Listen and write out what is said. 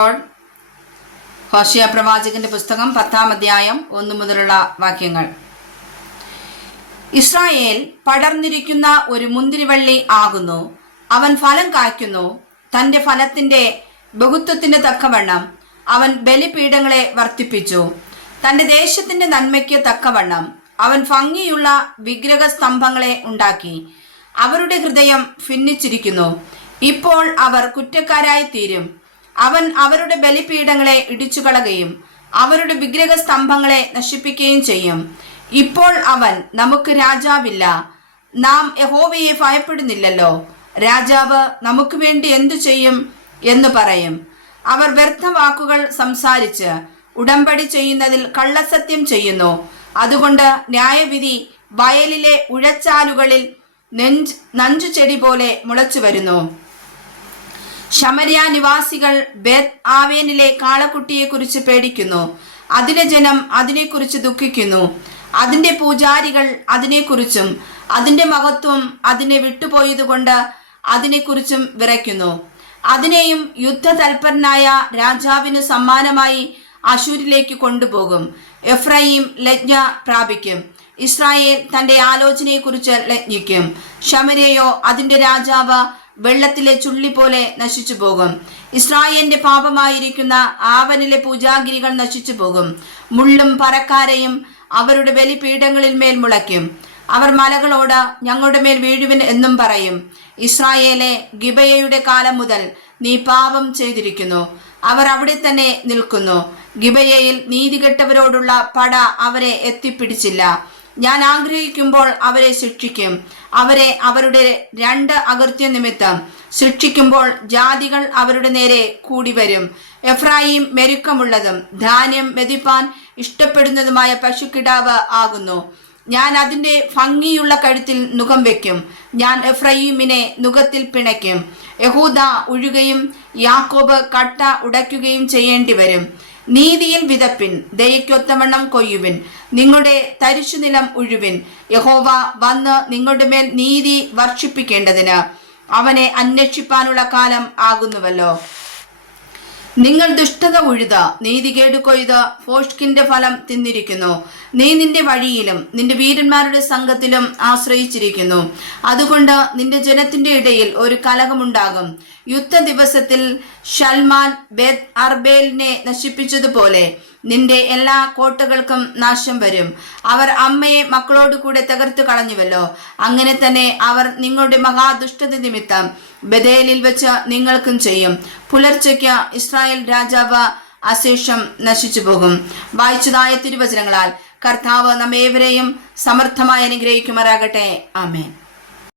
ഹോശേയ പ്രവാചകന്റെ പുസ്തകം 10-ാം അധ്യായം 1 മുതലുള്ള വാക്യങ്ങൾ. ഇസ്രായേൽ പടർന്നിരിക്കുന്ന ഒരു മുന്തിരിവള്ളി ആകുന്നു. അവൻ ഫലം കായ്ക്കുന്നു. തന്റെ ഫലത്തിന്റെ ബഹുത്വത്തിന് തക്കവണ്ണം അവൻ ബലിപീഠങ്ങളെ വർദ്ധിപ്പിച്ചു. തന്റെ ദേശത്തിന്റെ നന്മയ്ക്ക് തക്കവണ്ണം അവൻ ഭംഗിയുള്ള വിഗ്രഹ സ്തംഭങ്ങളെ ഉണ്ടാക്കി. അവരുടെ ഹൃദയം ഭിന്നിച്ചിരിക്കുന്നു. ഇപ്പോൾ അവർ കുറ്റക്കാരായി തീരും. അവൻ അവരുടെ ബലിപീഠങ്ങളെ ഇടിച്ചുകളയുകയും അവരുടെ വിഗ്രഹ സ്തംഭങ്ങളെ നശിപ്പിക്കുകയും ചെയ്യും. ഇപ്പോൾ അവൻ, നമുക്ക് രാജാവില്ല, നാം യഹോവയെ ഭയപ്പെടുന്നില്ലല്ലോ, രാജാവ് നമുക്ക് വേണ്ടി എന്തു ചെയ്യും എന്ന് പറയും. അവർ വ്യർത്ഥ വാക്കുകൾ സംസാരിച്ച് ഉടമ്പടി ചെയ്യുന്നതിൽ കള്ളസത്യം ചെയ്യുന്നു. അതുകൊണ്ട് ന്യായവിധി വയലിലെ ഉഴച്ചാലുകളിൽ നഞ്ചുചെടി പോലെ മുളച്ചു വരുന്നു. ശമര്യ നിവാസികൾ ബേത് ആവേനിലെ കാളക്കുട്ടിയെ കുറിച്ച് പേടിക്കുന്നു. അതിലെ ജനം അതിനെക്കുറിച്ച് ദുഃഖിക്കുന്നു. അതിന്റെ പൂജാരികൾ അതിനെക്കുറിച്ചും അതിന്റെ മഹത്വം അതിനെ വിട്ടുപോയതുകൊണ്ട് അതിനെക്കുറിച്ചും വിറയ്ക്കുന്നു. അതിനെയും യുദ്ധതൽപരനായ രാജാവിന് സമ്മാനമായി അശൂരിലേക്ക് കൊണ്ടുപോകും. എഫ്രയീം ലജ്ഞ പ്രാപിക്കും. ഇസ്രായേൽ തന്റെ ആലോചനയെക്കുറിച്ച് ലജ്ഞിക്കും. ശമര്യയോ അതിന്റെ രാജാവ് വെള്ളത്തിലെ ചുള്ളി പോലെ നശിച്ചു പോകും. ഇസ്രായേലിന്റെ പാപമായിരിക്കുന്ന ആവനിലെ പൂജാഗിരികൾ നശിച്ചു പോകും. മുള്ളും പറക്കാരയും അവരുടെ ബലിപീഠങ്ങളിൽ മേൽ മുളയ്ക്കും. അവർ മലകളോട്, ഞങ്ങളുടെ മേൽ വീഴുവിൻ എന്നും പറയും. ഇസ്രായേലെ, ഗിബയയുടെ കാലം മുതൽ നീ പാപം ചെയ്തിരിക്കുന്നു. അവർ അവിടെ തന്നെ നിൽക്കുന്നു. ഗിബയയിൽ നീതികെട്ടവരോടുള്ള പട അവരെ എത്തിപ്പിടിച്ചില്ല. ഞാൻ ആഗ്രഹിക്കുമ്പോൾ അവരെ ശിക്ഷിക്കും. അവരെ അവരുടെ 2 അകൃത്യ നിമിത്തം ശിക്ഷിക്കുമ്പോൾ ജാതികൾ അവരുടെ നേരെ കൂടി വരും. എഫ്രായിം മെരുക്കമുള്ളതും ധാന്യം മെതിപ്പാൻ ഇഷ്ടപ്പെടുന്നതുമായ പശുക്കിടാവ് ആകുന്നു. ഞാൻ അതിന്റെ ഭംഗിയുള്ള കഴുത്തിൽ നുകം വെക്കും. ഞാൻ എഫ്രയീമിനെ നുകത്തിൽ പിണയ്ക്കും. യഹൂദ ഉഴുകയും യാക്കോബ് കട്ട ഉടയ്ക്കുകയും ചെയ്യേണ്ടി വരും. നീതിയിൽ വിതപ്പിൻ, ദയയ്ക്കൊത്തവണ്ണം കൊയ്യുവിൻ, നിങ്ങളുടെ തരിശുനിലം ഉഴുവിൻ. യഹോവ വന്ന് നിങ്ങളുടെ മേൽ നീതി വർഷിപ്പിക്കേണ്ടതിന് അവനെ അന്വേഷിപ്പാനുള്ള കാലം ആകുന്നുവല്ലോ. നിങ്ങൾ ദുഷ്ടത ഉഴുത നീതികേട് കൊയ്ത് ഭോഷ്കിന്റെ ഫലം തിന്നിരിക്കുന്നു. നീ നിന്റെ വഴിയിലും നിന്റെ വീരന്മാരുടെ സംഘത്തിലും ആശ്രയിച്ചിരിക്കുന്നു. അതുകൊണ്ട് നിന്റെ ജനത്തിന്റെ ഇടയിൽ ഒരു കലഹമുണ്ടാകും. യുദ്ധ ദിവസത്തിൽ ഷൽമാൻ ബേത് അർബേലിനെ നശിപ്പിച്ചതുപോലെ നിന്റെ എല്ലാ കോട്ടകൾക്കും നാശം വരും. അവർ അമ്മയെ മക്കളോട് കൂടെ തകർത്തു കളഞ്ഞുവല്ലോ. അങ്ങനെ തന്നെ അവർ നിങ്ങളുടെ മഹാദുഷ്ടത നിമിത്തം ബഥേലിൽ വെച്ച് നിങ്ങൾക്കും ചെയ്യും. പുലർച്ചയ്ക്ക് ഇസ്രായേൽ രാജാവ് അശേഷം നശിച്ചു പോകും. വായിച്ചതായ തിരുവചനങ്ങളാൽ കർത്താവ് നമ്മേവരെയും സമർത്ഥമായി അനുഗ്രഹിക്കുമാറാകട്ടെ. ആമേൻ.